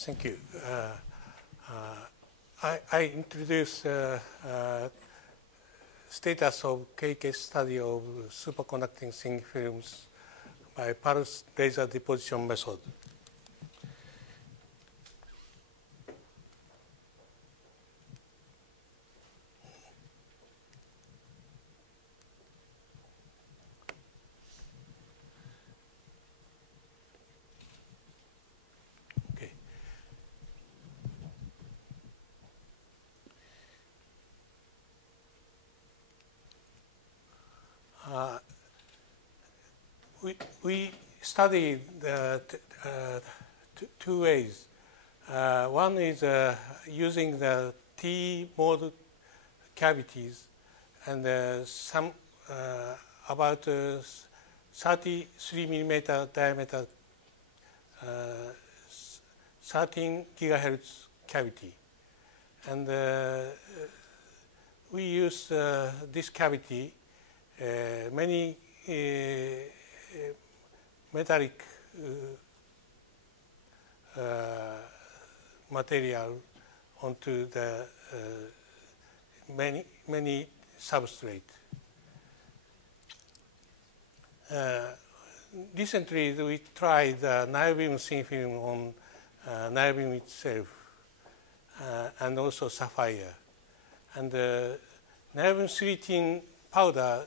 Thank you. I introduce status of case study of superconducting thin films by pulse laser deposition method. We studied two ways. One is using the T-mode cavities and some about 33 millimeter diameter 13 gigahertz cavity. And we use this cavity, many metallic material onto the many substrate. Recently, we tried niobium thin film on niobium itself and also sapphire. And niobium 3 powder,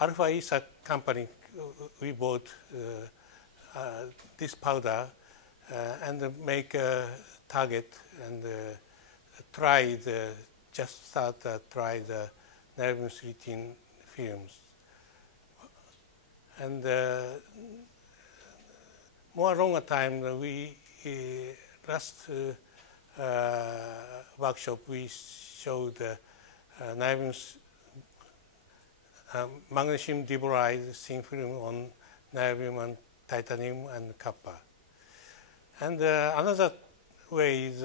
Alpha Ether company, we bought this powder and make a target and try the niobium 3 films. And more longer time, we last workshop we showed niobium magnesium diboroide thin film on niobium and titanium and copper. And another way is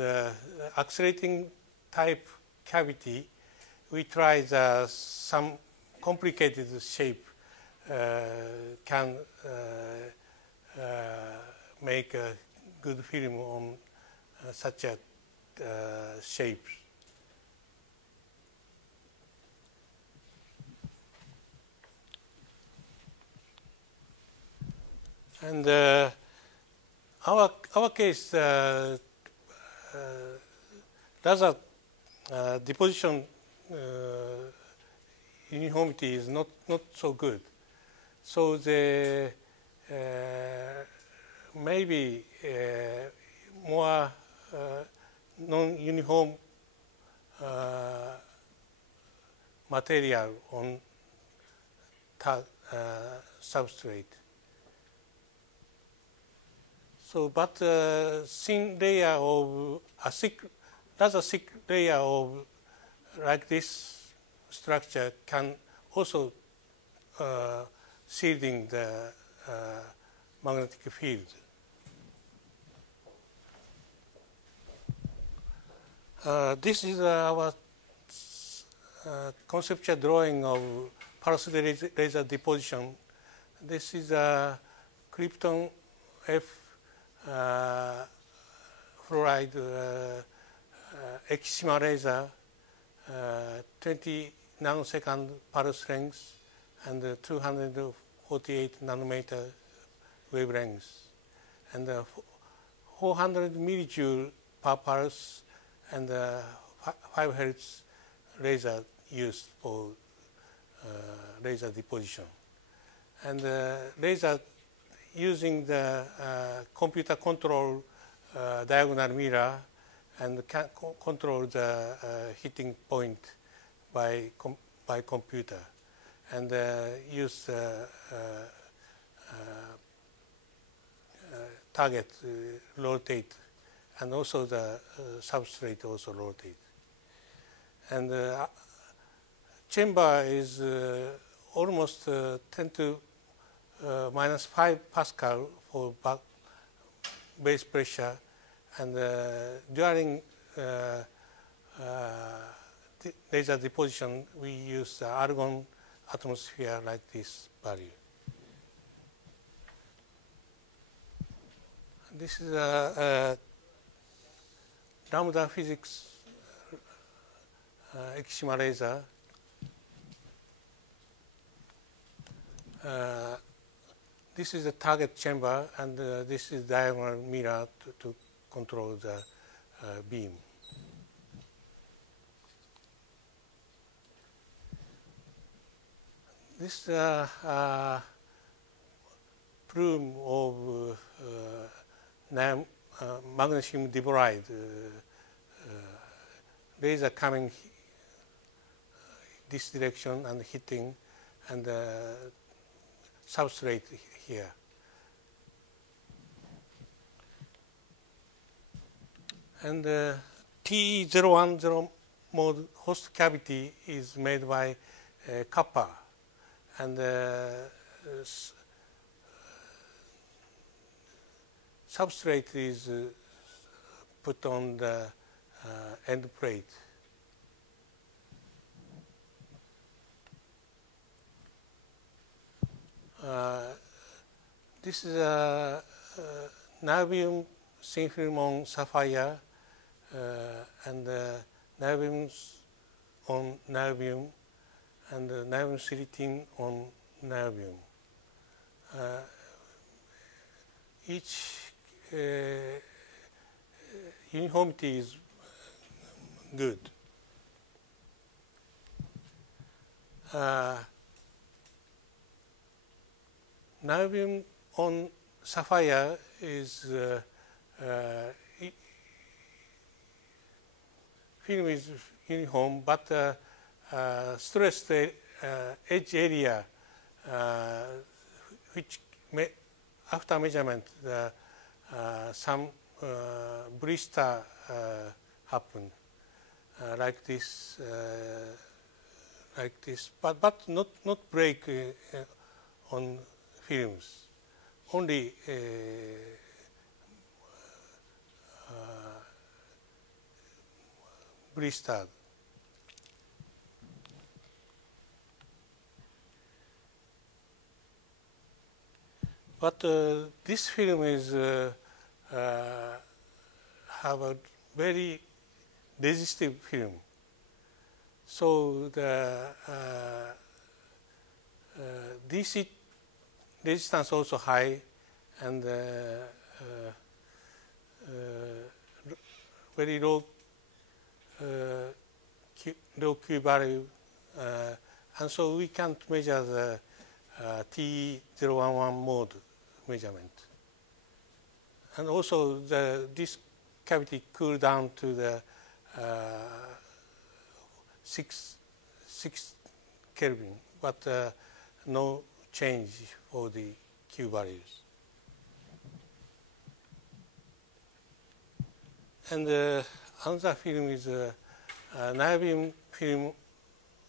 accelerating type cavity. We tried some complicated shape can make a good film on such a shape. And our case, laser deposition uniformity is not so good. So the maybe more non-uniform material on substrate. So, but thin layer of rather thick layer of like this structure can also shielding the magnetic field. This is our conceptual drawing of pulse laser deposition. This is a krypton F fluoride Excimer laser, 20 nanosecond pulse length and 248 nanometer wavelength, and 400 millijoule per pulse and 5 hertz laser used for laser deposition. And laser using the computer control diagonal mirror and can control the hitting point by computer, and use target rotate, and also the substrate also rotate. And chamber is almost 10 to minus 5 Pascal for base pressure, and during laser deposition we use the argon atmosphere like this value. This is a lambda physics Ekishima laser. This is the target chamber, and this is diagonal mirror to control the beam. This plume of magnesium diboride laser coming this direction and hitting, and substrate here. And TE010 mode host cavity is made by copper, and substrate is put on the end plate. This is a niobium thin film on sapphire, and niobium on niobium, and niobium silicon on niobium. Each uniformity is good. Niobium on sapphire is film is uniform, but stressed edge area, which after measurement some blister happened like this, but not break on films, only blistered. But this film is have a very resistive film. So the DC resistance also high, and very low Q value, and so we can't measure the T011 mode measurement. And also this cavity cooled down to the 6 Kelvin, but no change for the Q values. And another film is niobium film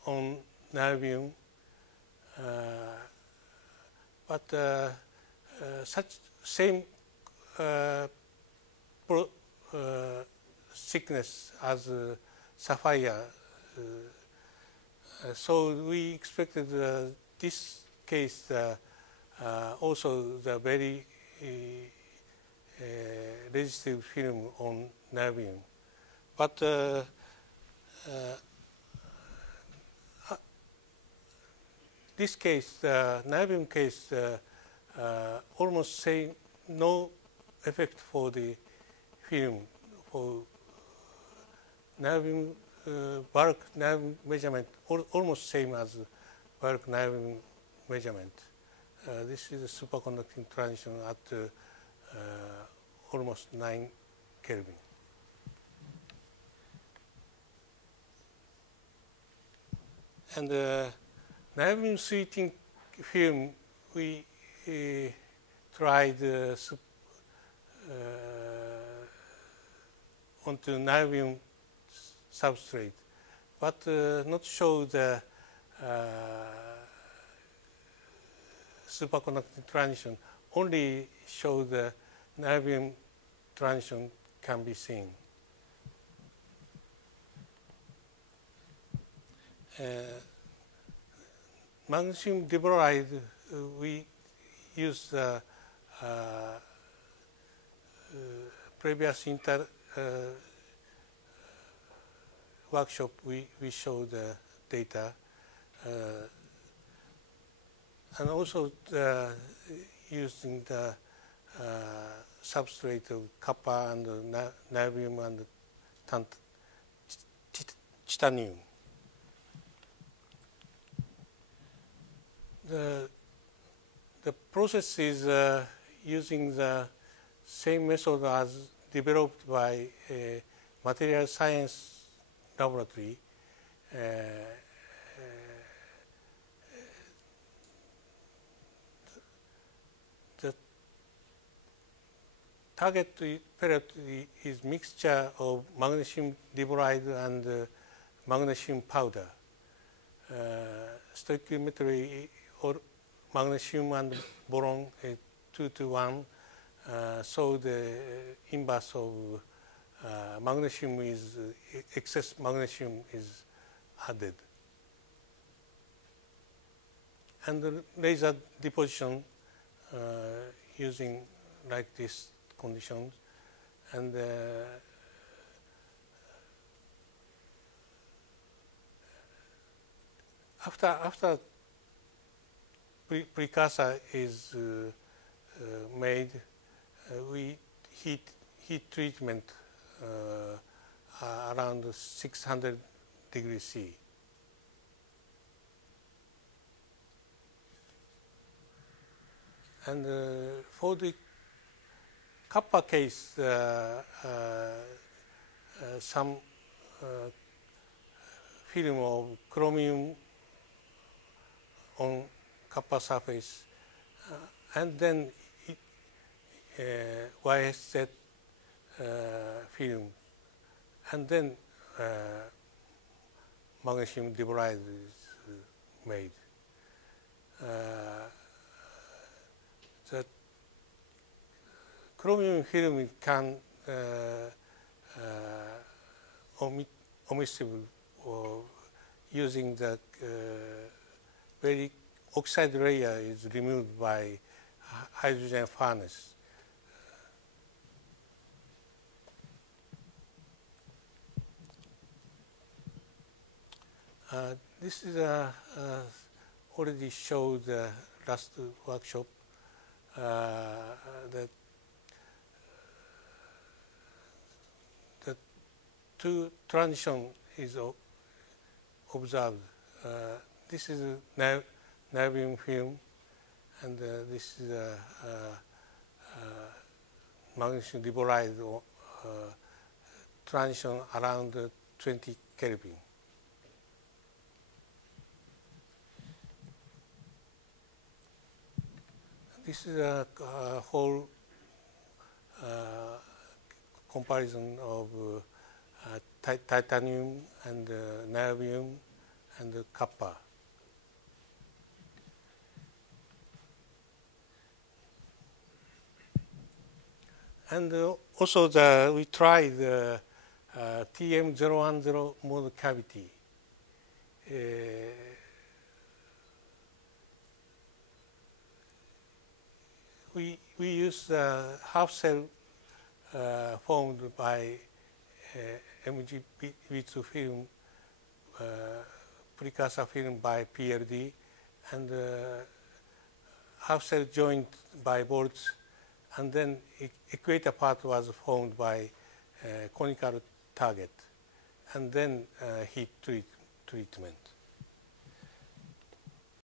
on niobium, but such same thickness as sapphire. So we expected this case also the very resistive film on niobium, but this case, the niobium case, almost say no effect for the film. For niobium bulk niobium measurement, almost same as bulk niobium measurement. This is a superconducting transition at almost 9 Kelvin. And niobium sweetening film, we tried onto niobium substrate, but not show the superconducting transition, only show the niobium transition can be seen. Magnesium diboride, we use previous workshop, we showed the data, and also using the substrate of copper and niobium and titanium. The process is using the same method as developed by a material science laboratory. The target pellet is mixture of magnesium diboride and magnesium powder. Stoichiometry or magnesium and boron 2 to 1. So the inverse of magnesium is excess magnesium is added, and the laser deposition using like this conditions, and after precursor is made, we heat treatment around 600 degrees C. And for the copper case, some film of chromium on copper surface, and then YSZ film, and then magnesium diboride is made. The chromium film can omissible using the very oxide layer is removed by hydrogen furnace. This is already showed the last workshop that the two transition is observed. This is niobium film, and this is magnesium diboride transition around 20 Kelvin. This is a whole comparison of titanium and niobium and copper. And also we tried the TM010 mode cavity. We use half cell formed by MgB2 film, precursor film by PLD, and half cell joined by bolts, and then equator part was formed by conical target, and then heat treatment.